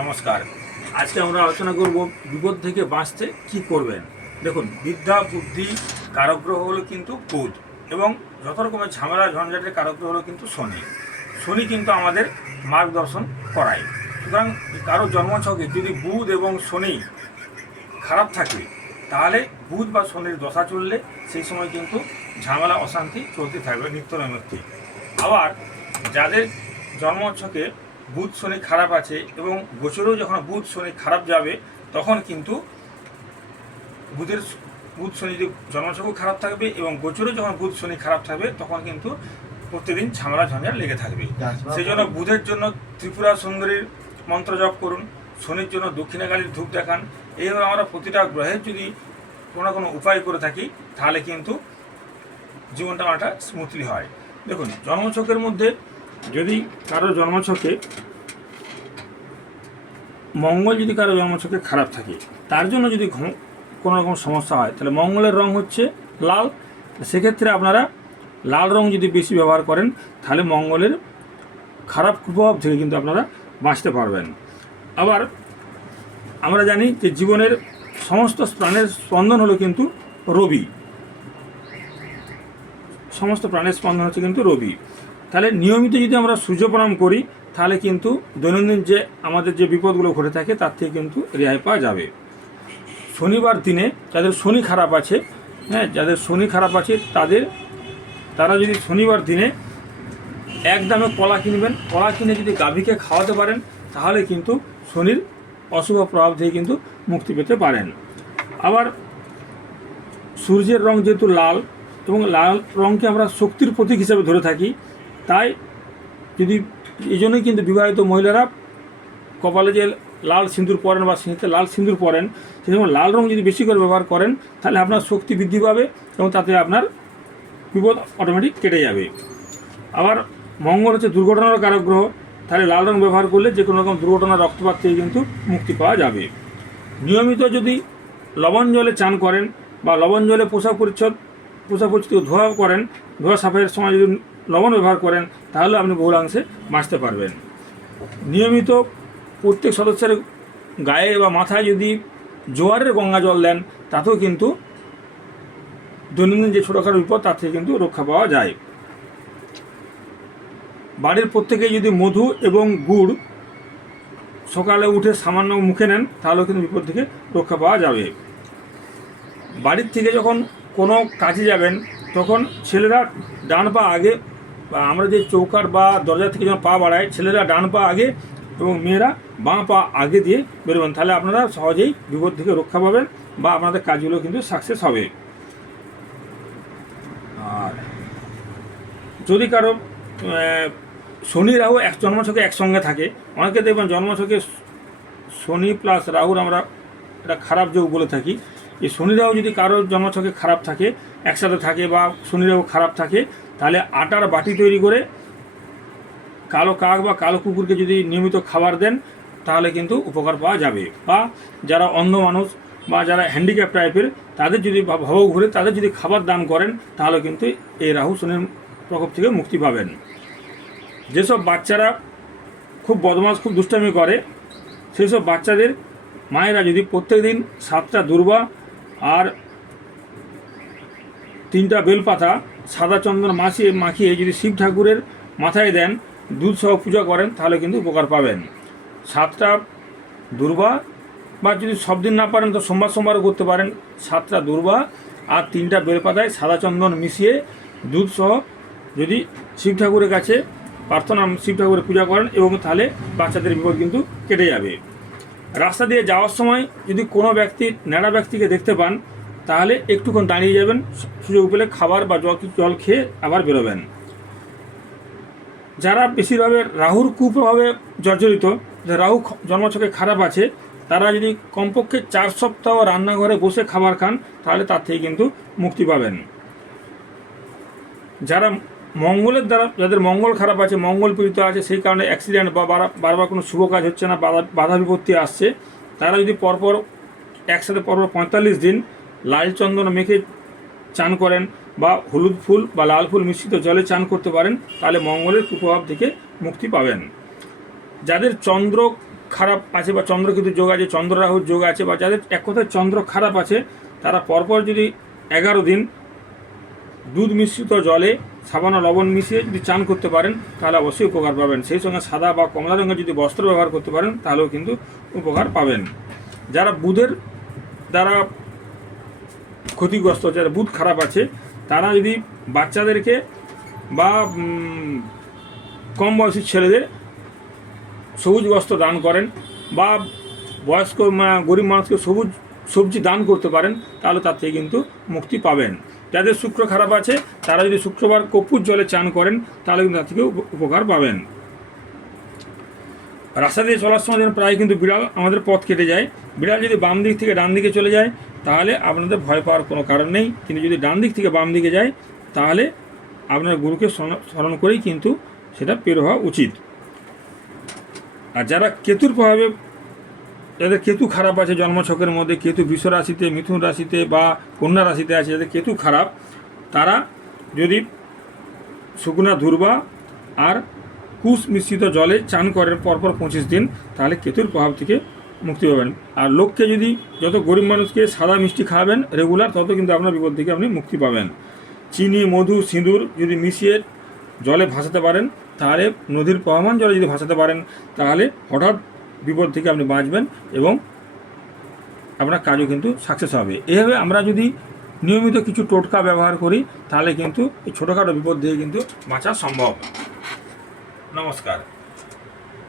নমস্কার। আজকে আমরা আলোচনা করব বিপদ থেকে বাঁচতে কি করবেন। দেখুন, বিদ্যা বুদ্ধি কারগ্রহ হলো কিন্তু বুধ, এবং যত রকমের ঝামেলা ঝঞ্ঝাটের কারগ্রহ হলো কিন্তু শনি। শনি কিন্তু আমাদের মার্গদর্শন করায়। সুতরাং কারো জন্মছকে যদি বুধ এবং শনি খারাপ থাকে, তাহলে বুধ বা শনির দশা চললে সেই সময় কিন্তু ঝামেলা অশান্তি চলতে থাকবে নিত্য নৈমিত্তিক। আবার যাদের জন্মছকে বুধ শনি খারাপ আছে এবং গোচরেও যখন বুধ শনি খারাপ যাবে, তখন কিন্তু বুধ শনি যদি জন্মছকও খারাপ থাকবে এবং গোচরেও যখন বুধ শনি খারাপ থাকবে, তখন কিন্তু প্রতিদিন ঝামেলা ঝঞ্ঝাট লেগে থাকবে। সেই জন্য বুধের জন্য ত্রিপুরা সুন্দরীর মন্ত্র জপ করুন, শনির জন্য দক্ষিণাকালীর ধূপ দেখান। এইভাবে আমরা প্রতিটা গ্রহের যদি কোনো না কোনো উপায় করে থাকি, তাহলে কিন্তু জীবনটা অনেকটা স্মুথলি হয়। দেখুন, জন্মছকের মধ্যে যদি কারো জন্মছকে মঙ্গল যদি কারো জন্মছকে খারাপ থাকে, তার জন্য যদি কোনো রকম সমস্যা হয়, তাহলে মঙ্গলের রং হচ্ছে লাল। সেক্ষেত্রে আপনারা লাল রং যদি বেশি ব্যবহার করেন, তাহলে মঙ্গলের খারাপ প্রভাব থেকে কিন্তু আপনারা বাঁচতে পারবেন। আবার আমরা জানি যে জীবনের সমস্ত প্রাণের স্পন্দন হলো কিন্তু রবি। সমস্ত প্রাণের স্পন্দন হচ্ছে কিন্তু রবি। তাহলে নিয়মিত যদি আমরা সূর্য প্রণাম করি, তাহলে কিন্তু দৈনন্দিন যে আমাদের যে বিপদগুলো ঘটে থাকে তার থেকে কিন্তু রেহাই পাওয়া যাবে। শনিবার দিনে যাদের শনি খারাপ আছে, যাদের শনি খারাপ আছে তারা যদি শনিবার দিনে এক দামে কলা কিনবেন, কলা কিনে যদি গাভীকে খাওয়াতে পারেন, তাহলে কিন্তু শনির অশুভ প্রভাব থেকে কিন্তু মুক্তি পেতে পারেন। আবার সূর্যের রং যেহেতু লাল, এবং লাল রঙকে আমরা শক্তির প্রতীক হিসেবে ধরে থাকি, তাই যদি এই জন্যই কিন্তু বিবাহিত মহিলারা কপালে যে লাল সিঁদুর পরেন বা সিঁথিতে লাল সিঁদুর পরেন, সেই সময় লাল রং যদি বেশি করে ব্যবহার করেন, তাহলে আপনার শক্তি বৃদ্ধি পাবে এবং তাতে আপনার বিপদ অটোমেটিক কেটে যাবে। আবার মঙ্গল হচ্ছে দুর্ঘটনার কারক গ্রহ, তাহলে লাল রং ব্যবহার করলে যে কোনো রকম দুর্ঘটনা রক্তপাত থেকে কিন্তু মুক্তি পাওয়া যাবে। নিয়মিত যদি লবণ জলে চান করেন বা লবণ জলে পোশাক পরিচ্ছদ ধোয়া করেন, ধোয়া সাফাইয়ের সময় যদি লবণ ব্যবহার করেন, তাহলে আপনি বহুলাংশে বাঁচতে পারবেন। নিয়মিত প্রত্যেক সদস্যের গায়ে বা মাথায় যদি জোয়ারের গঙ্গা জল দেন, তাতেও কিন্তু দৈনন্দিন যে ছোটোখাটো বিপদ তার থেকে কিন্তু রক্ষা পাওয়া যায়। বাড়ির প্রত্যেকেই যদি মধু এবং গুড় সকালে উঠে সামান্য মুখে নেন, তাহলেও কিন্তু বিপদ থেকে রক্ষা পাওয়া যাবে। বাড়ির থেকে যখন কোনো কাজে যাবেন, তখন ছেলেরা ডান পা আগে, বা আমরা যে চৌকার বা দরজা থেকে যখন পা বাড়াই, ছেলেরা ডান পা আগে এবং মেয়েরা বাঁ পা আগে দিয়ে বেরোবেন, তাহলে আপনারা সহজেই বিপদ থেকে রক্ষা পাবেন বা আপনাদের কাজগুলো কিন্তু সাকসেস হবে। আর যদি কারো শনি রাহু জন্মছকে একসঙ্গে থাকে, অনেকে দেখবেন জন্মছকে শনি প্লাস রাহুর আমরা এটা খারাপ যোগ বলে থাকি। এই শনি রাহু যদি কারোর জন্মছকে খারাপ থাকে, একসাথে থাকে বা শনি রাহু খারাপ থাকে, তাহলে আটার বাটি তৈরি করে কালো কাক বা কালো কুকুরকে যদি নিয়মিত খাবার দেন, তাহলে কিন্তু উপকার পাওয়া যাবে। বা যারা অন্ধ মানুষ বা যারা হ্যান্ডিক্যাপ টাইপের, তাদের যদি ভব ঘুরে তাদের যদি খাবার দান করেন, তাহলে কিন্তু এই রাহু শনির প্রকোপ থেকে মুক্তি পাবেন। যেসব বাচ্চারা খুব বদমাশ, খুব দুষ্টামি করে, সেই সব বাচ্চাদের মায়েরা যদি প্রত্যেক দিন 7টা দূর্বা আর 3টা বেলপাতা সাদা চন্দন মাখিয়ে যদি শিব ঠাকুরের মাথায় দেন, দুধ সহ পূজা করেন, তাহলে কিন্তু উপকার পাবেন। 7টা দূর্বা, বা যদি সব দিন না পারেন তো সোমবারও করতে পারেন। 7টা দূর্বা আর 3টা বেলপাতায় সাদা চন্দন মিশিয়ে দুধ সহ যদি শিব ঠাকুরের কাছে প্রার্থনা, শিব ঠাকুরের পূজা করেন, এবং তাহলে বাচ্চাদের বিপদ কিন্তু কেটে যাবে। রাস্তা দিয়ে যাওয়ার সময় যদি কোনো ন্যাড়া ব্যক্তিকে দেখতে পান, তাহলে একটুক্ষণ দাঁড়িয়ে যাবেন, সুযোগ পেলে খাবার বা জল খেয়ে আবার বেরোবেন। যারা বেশিরভাবে রাহুর কুপ্রভাবে জর্জরিত, রাহু জন্মছকে খারাপ আছে, তারা যদি কমপক্ষে 4 সপ্তাহ রান্নাঘরে বসে খাবার খান, তাহলে তার থেকে কিন্তু মুক্তি পাবেন। যারা মঙ্গলের দ্বারা, যাদের মঙ্গল খারাপ আছে, মঙ্গল পীড়িত আছে, সেই কারণে অ্যাক্সিডেন্ট বা বারবার কোনো শুভ কাজ হচ্ছে না, বাধা বিপত্তি আসছে, তারা যদি পরপর 45 দিন লাল চন্দন মেখে চান করেন বা হলুদ ফুল বা লাল ফুল মিশ্রিত জলে চান করতে পারেন, তাহলে মঙ্গলের কুপ্রভাব থেকে মুক্তি পাবেন। যাদের চন্দ্র খারাপ আছে বা চন্দ্রকেতু যোগ আছে, চন্দ্র রাহুর যোগ আছে, বা যাদের এক কথায় চন্দ্র খারাপ আছে, তারা পরপর যদি 11 দিন দুধ মিশ্রিত জলে সাবান ও লবণ মিশিয়ে যদি চান করতে পারেন তাহলে অবশ্যই উপকার পাবেন। সেই সঙ্গে সাদা বা কমলা রঙের যদি বস্ত্র ব্যবহার করতে পারেন তাহলেও কিন্তু উপকার পাবেন। যারা বুধের দ্বারা ক্ষতিগ্রস্ত, যারা বুধ খারাপ আছে, তারা যদি বাচ্চাদেরকে বা কম বয়সী ছেলেদের সবুজ বস্ত্র দান করেন বা বয়স্ক গরিব মানুষকে সবুজ সবজি দান করতে পারেন তাহলে তার থেকে কিন্তু মুক্তি পাবেন। যাদের শুক্র খারাপ আছে তারা যদি শুক্রবার কর্পূর জলে চান করেন তাহলে কিন্তু তার থেকে উপকার পাবেন। রাস্তা দিয়ে চলার সময় যেন প্রায় কিন্তু বিড়াল আমাদের পথ কেটে যায়। বিড়াল যদি বাম দিক থেকে ডান দিকে চলে যায় তাহলে আপনাদের ভয় পাওয়ার কোনো কারণ নেই, কিন্তু যদি ডান দিক থেকে বাম দিকে যায় তাহলে আপনার গুরুকে স্মরণ করেই কিন্তু সেটা পের হওয়া উচিত। আর যারা কেতুর প্রভাবে, যাদের কেতু খারাপ আছে জন্মছকের মধ্যে, কেতু বৃষ রাশিতে, মিথুন রাশিতে বা কন্যা রাশিতে আছে, যাদের কেতু খারাপ, তারা যদি শুকনা ধুরবা আর কুশ মিশ্রিত জলে চান করেন পরপর 25 দিন তাহলে কেতুর প্রভাব থেকে মুক্তি পাবেন। আর লোককে যদি, যত গরিব মানুষকে সাদা মিষ্টি খাওয়াবেন রেগুলার, তত কিন্তু আপনার বিপদ থেকে আপনি মুক্তি পাবেন। চিনি, মধু, সিঁদুর যদি মিশিয়ে জলে ভাসাতে পারেন, তাহলে নদীর প্রবাহমান জলে যদি ভাসাতে পারেন তাহলে হঠাৎ বিপদ থেকে আপনি বাঁচবেন এবং আপনার কাজও কিন্তু সাকসেস হবে। এভাবে আমরা যদি নিয়মিত কিছু টোটকা ব্যবহার করি তাহলে কিন্তু এই ছোটোখাটো বিপদ থেকে কিন্তু বাঁচা সম্ভব। নমস্কার।